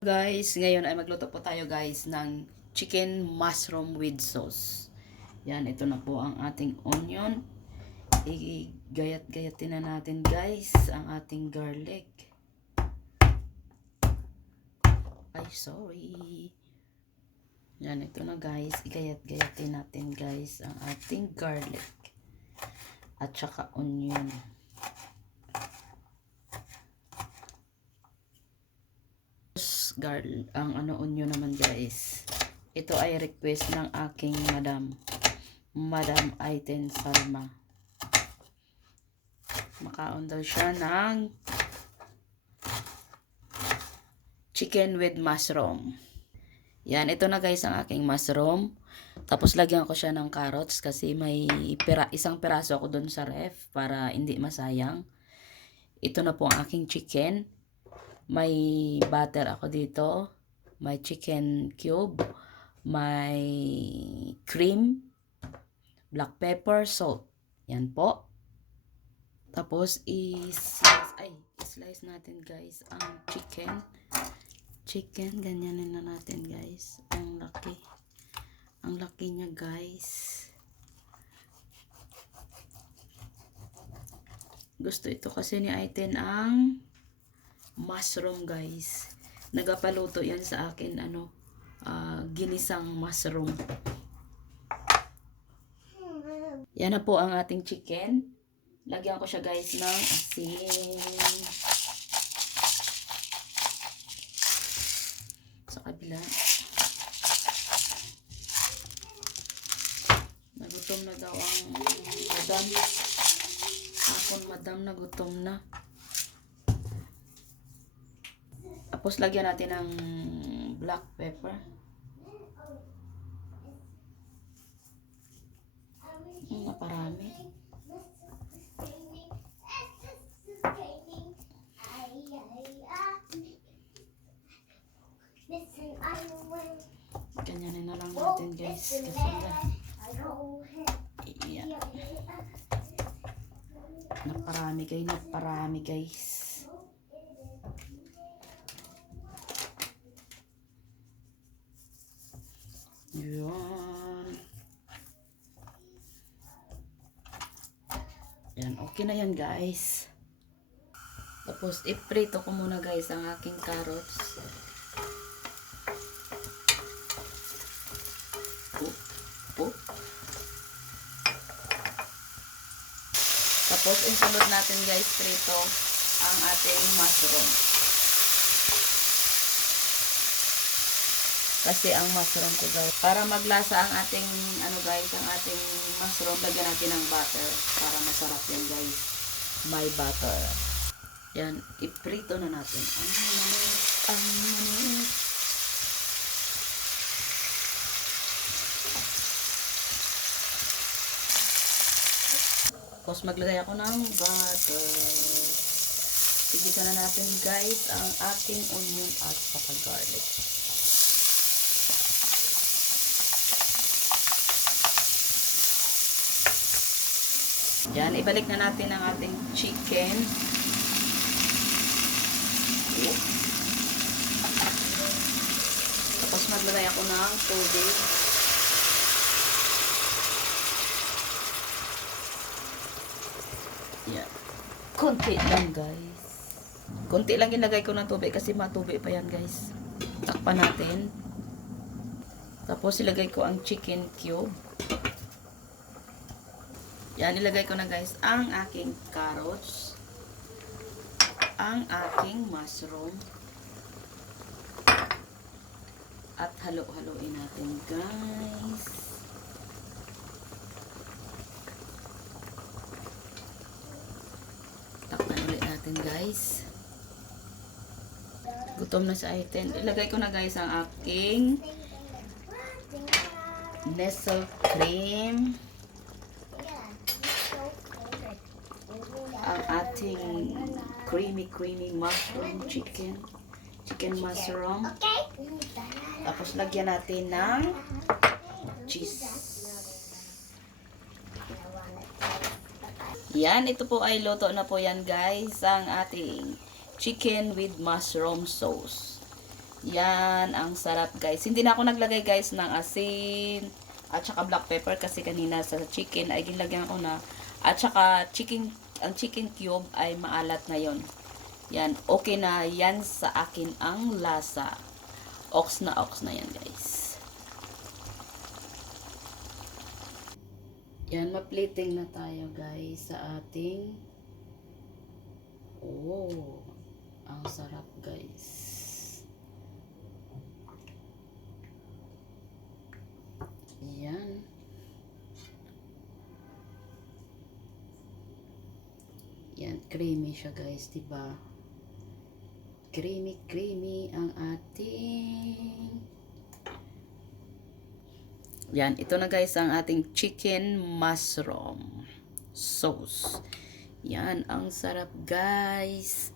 Guys, ngayon ay magluto po tayo guys ng chicken mushroom with sauce. Yan, ito na po ang ating onion. Igayat-gayatin na natin guys ang ating garlic. Ay, sorry. Yan, ito na guys. Igayat-gayatin natin guys ang ating garlic. At saka onion. Girl, ang ano unyo naman guys. Ito ay request ng aking madam. Madam Aiten Salma. Makaon daw siya ng chicken with mushroom. Yan, ito na guys ang aking mushroom. Tapos lagyan ko siya ng carrots kasi may pira, isang piraso ako doon sa ref para hindi masayang. Ito na po ang aking chicken. May butter ako dito. May chicken cube. May cream. Black pepper, salt. Yan po. Tapos, i-slice, ay, i-slice natin guys ang chicken. Chicken, ganyanin na natin guys. Ang laki. Ang laki niya guys. Gusto ito kasi ni Aiten ang mushroom guys. Nagapaluto yan sa akin ano, ah, ginisang mushroom. Yan na po ang ating chicken. Lagyan ko siya guys ng asin. Sa kabila. Nagutom na daw ang madam. Akon madam nagutom na. Tapos lagyan natin ng black pepper. Hmm, naparami. Ganyanin na lang natin guys. Kasi iya. Naparami guys, naparami guys. Yun. Yan, okay na yan guys. Tapos, iprito ko muna guys ang aking carrots. Oh, oh. Tapos, insulod natin guys prito ang ating mushroom. Kasi ang mushroom ko guys, para maglasa ang ating, ano guys, ang ating mushroom, lagyan natin ng butter para masarap yan guys. May butter. Yan, iprito na natin. Ang manis, ang manis. Tapos maglagay ako ng butter. Sigitan na natin guys ang ating onion at saka garlic. Yan, ibalik na natin ang ating chicken. Tapos maglagay ako ng tubig. Yan. Konti lang guys. Konti lang ilagay ko ng tubig kasi matubig pa yan guys. Takpan natin. Tapos ilagay ko ang chicken cube. Yan, ilagay ko na guys ang aking carrots, ang aking mushroom, at halo-haloin natin guys. Takpan ulit natin guys. Gutom na sa item. Ilagay ko na guys ang aking nestle cream. Ang ating creamy creamy mushroom chicken. Chicken mushroom. Tapos lagyan natin ng cheese. Yan ito po ay luto na po yan guys. Ang ating chicken with mushroom sauce. Yan, ang sarap guys. Hindi na ako naglagay guys ng asin at saka black pepper kasi kanina sa chicken ay ginlagyan ko na at saka chicken ang chicken cube ay maalat na yon. Yan, okay na yan sa akin ang lasa. Ox na ox na yan guys. Yan, ma-plating na tayo guys sa ating Oh, ang sarap guys. Yan. Yan, creamy siya guys, 'di ba? Creamy, creamy ang ating Yan, ito na guys ang ating chicken mushroom sauce. Yan, ang sarap guys.